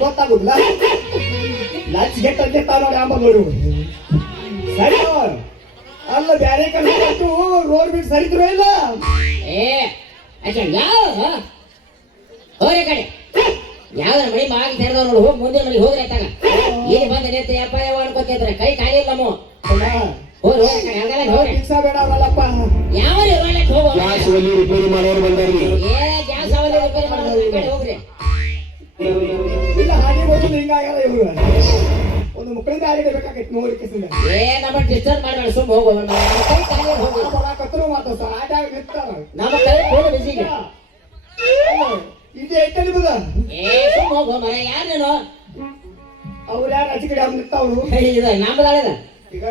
ಗೊತ್ತಾಗುದಿಲ್ಲ ಲಚ್ಗೆ ತಂದಿರ್ತಾವ ನೋಡಿ ಆಂಬಗಳು ಸರಿ ಅಲ್ಲ ಬ್ಯಾರೆ ಕಡೆ ರೋಡ್ ಬಿಟ್ಟು ಸರಿದ್ರು ಇಲ್ಲ ಏ ಅಚ್ಚಾ ಯಾವ ಹೋರೆ ಕಡೆ ಯಾವ್ದ್ರ ಮಳಿ ಮಾಗಿ ತೆರೆದವ್ ನೋಡು ಹೋಗಿ ಮುಂದಿನ ಮನೆಗೆ ಹೋಗ್ರಿ ಅತ್ತಾಗ ಇಲ್ಲಿ ಬಂದ ನಿಂತು ಯಪ್ಪ ಯಾವ ಅನ್ಕೋತಿದ್ರೆ ಕೈ ಖಾಲಿ ಇಲ್ಲ ನಮ್ಮ ಹೋಗ್ರಿ ಹೋಗ್ರಿ ಕಡೆ ಯಾವ್ದಲ್ಲ ಹೋಗ್ರಿ ರಿಕ್ಷಾ ಬೇಡ ಅವಲ್ಲಪ್ಪ ಯಾವ ಇರ್ವಾಲಕ್ಕೆ ಹೋಗೋ ಗ್ಯಾಸ್ ಒಲಿ ರಿಪೇರಿ ಮಾಡೋರು ಬಂದಾರ್ರಿ ಏ ಗ್ಯಾಸ್ ಅವಲ್ಲಿ ರಿಪೇರಿ ಮಾಡೋದು ಕಡೆ ಹೋಗ್ರಿ ಇಲ್ಲ ಹಾಗೆ ಹೋಗಿಲ್ಲ ಹಿಂಗಾಗಲ್ಲ ಇವ್ರು ಒಂದು ಮುಕ್ಕಳಿಂದ ಆಗಿದೆ ಬೇಕಾಗೈತಿ ನೋಡ್ಲಿಕ್ಕೆ ಸುಮ್ಮನೆ ಏ ನಮ್ಮ ಡಿಸ್ಟರ್ಬ್ ಮಾಡಬೇಡ ಸುಮ್ಮ ಹೋಗೋ ಕೈ ಖಾಲಿ ಹೋಗಿ ಕತ್ತರು ಮಾತು ಸರ್ ಆಟ ನಿಂತಾರ ನಮ್ಮ ಕೈ ಫೋನ್ ಬಿಸಿಗೆ ಇದು ಐತೆ ನಿಮ್ದ ಏ ಸುಮ್ಮ ಹೋಗೋ ಮರ ಯಾರು ನೀನು ಅವ್ರು ಯಾರು ಆಚೆ ಕಡೆ ಅವ್ರು ನಿಂತವ್ರು ಇದು ನಮ್ಮದಾಳಿದ ಈಗ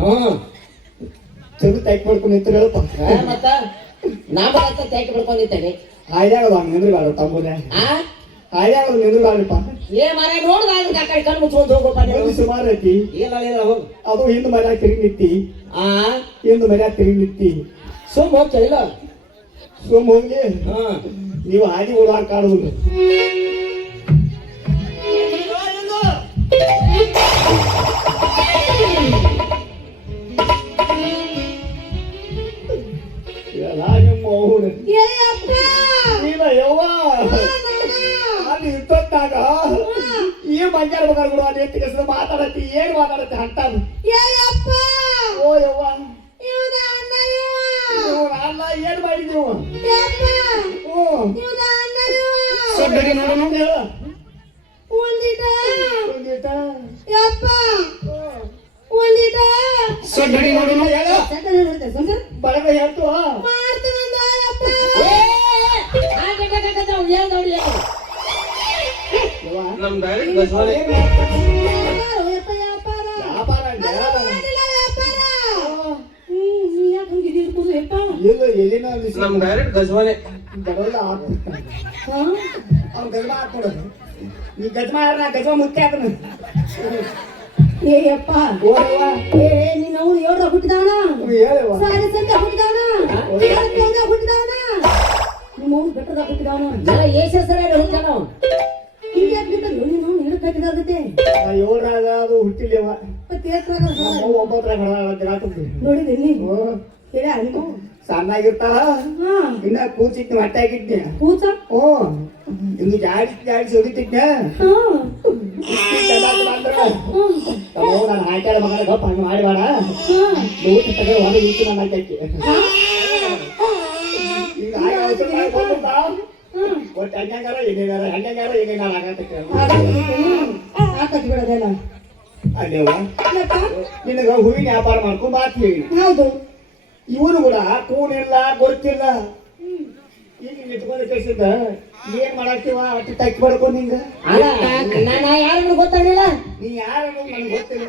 ಹ್ಞೂ ಚಲು ತೈಕ್ ಮಾಡ್ಕೊಂಡು ನಿಂತು ಹೇಳಪ್ಪ ಮತ್ತ ನಾಮದಂತ ತೇಕೆ ಬಿಡ್ಕೊಂಡಿದ್ದೇನೆ ಹಾಯ್ದಾಗ ನಿಂದ್ರಗಾಡು ತಮ್ಮನೆ ಆ ಹಾಯ್ದಾಗ ನಿಂದ್ರಗಾಡಪ್ಪ ಏ ಮರ ನೋಡ್ದ ಅದಕ್ಕೆ ಆ ಕಡೆ ಕಣ್ಣು ಮುಚ್ಕೊಂಡು ಹೋಗಪ್ಪ ನೀವು ಸುಮಾರು ಐತಿ ಇಲ್ಲ ಇಲ್ಲ ಹೋಗು ಅದು ಹಿಂದ್ ಮರ್ಯಾಗ ತಿರುಗಿ ನಿಂತಿ ಆ ಹಿಂದ್ ಮರ್ಯಾಗ ತಿರುಗಿ ನಿಂತಿ ಸುಮ್ಮ ಹೋಗ್ತಿಲ್ಲ ಸುಮ್ ಹೋಗ್ಲಿ ಹಾ ನೀವು ಹಾದಿ ಓಡುವಾಗ ಕಾಡುವುದು ನಿಮ್ಮ ಅವನು ಇಲ್ಲ ಯವ್ವ ಅಲ್ಲಿ ಇರ್ತೊತ್ತಾಗ ಈ ಮಂಜಾರ ಮಗರು ಬಿಡುವ ನೆತ್ತಿಗೆ ಮಾತಾಡತ್ತಿ ಏನ್ ಮಾತಾಡತ್ತಿ ಅಂತ ಓ ಯವ್ವ ಅಲ್ಲ ಏನ್ ಮಾಡಿದೀವು ಸೊಡ್ಡಗೆ ನೋಡೋಣ ಸೊಡ್ಡಗೆ ನೋಡೋಣ ಬರಗ ಹೇಳ್ತು ನಮ್ ಡೈರೆಕ್ಟ್ ಬಸವನೆ ವ್ಯಾಪಾರ ಇಲ್ಲ ಎಲ್ಲಿನ ನಮ್ ಡೈರೆಕ್ಟ್ ಗಜವಾನೆ ಗಡಲ್ಲ ಅವ್ನು ಗಜಮ ಹಾಕೊಡೋದು ನೀ ಗಜಮ ಯಾರ ಗಜಮ ಮುಖ್ಯ ಅದನ್ನ ಏಯಪ್ಪ ಓಡವ್ವ ಏ ನೀನು ಅವನು ಏಳ್ರ ಹುಟ್ಟಿದವನ ಹೇಳವ್ವ ಸಾರಿ ಸಂತೆ ಹುಟ್ಟಿದವನ ಹುಟ್ಟಿದವನ ನಿಮ್ಮ ಅವನು ಬೆಟ್ಟದಾಗ ಹುಟ್ಟಿದವನ ಜನ ಏಸ ಸರ ಹುಡ್ತಾನೋ ಹಿಂಗೆ ಆಗ್ಬಿಟ್ಟಲ್ಲ ನೀನು ಅವನು ಹಿಡಿದು ಕಟ್ಟಿದಾಗತ್ತೆ ಏಳ್ರಾಗ ಅದು ಹುಟ್ಟಿಲ್ಲವ ಮತ್ತೆ ಏತ್ರಾಗ ಒಂಬತ್ತರಾಗ ಹೊರಗೆ ನೋಡಿದ್ದೀನಿ ಹೇಳ ನೀವು ಸಣ್ಣಾಗಿರ್ತಾಳ ಹಾ ಇನ್ನ ಕೂಚಿತ್ತು ಹೊಟ್ಟೆ ಆಗಿದ್ದೆ ಕೂತ ಓ ಇನ್ನು ಜಾಡಿ ಹೊಡಿತಿದ್ದೆ ಹಾ ನಾನು ಹಾಕ್ಯಾಡ ಮಗನ ಗಪ್ಪ ಹಂಗೆ ಮಾಡಬೇಡ ಊಟ ತಗೋ ಹೊರಗೆ ಇಟ್ಟು ನನ್ನ ಹಾಕಿ ಈಗ ಒಟ್ಟು ಹಂಗಾರ ಏನೇನಾರ ಆಗತ್ತೆ ಆಕತ್ ಬಿಡೋದಲ್ಲ ಅಲ್ಲೇವ ನಿನಗ ಹೂವಿನ ವ್ಯಾಪಾರ ಮಾಡ್ಕೊಂಡು ಬಾಕಿ ಹೇಳಿ ಹೌದು ಇವನು ಕೂಡ ಕೂನಿಲ್ಲ ಗೊತ್ತಿಲ್ಲ ಈಗ ಇಟ್ಕೊಂಡು ಕಳಿಸಿದ್ದ ಏನ್ ಮಾಡಾಕ್ತಿವ ಅಟ್ಟಿ ತಕ್ಕಿ ಮಾಡ್ಕೊಂಡು ಹಿಂಗ ಅಲ್ಲ ನಾ ಯಾರು ಗೊತ್ತಾಗಲಿಲ್ಲ ನೀ ಯಾರು ನನಗೆ ಗೊತ್ತಿಲ್ಲ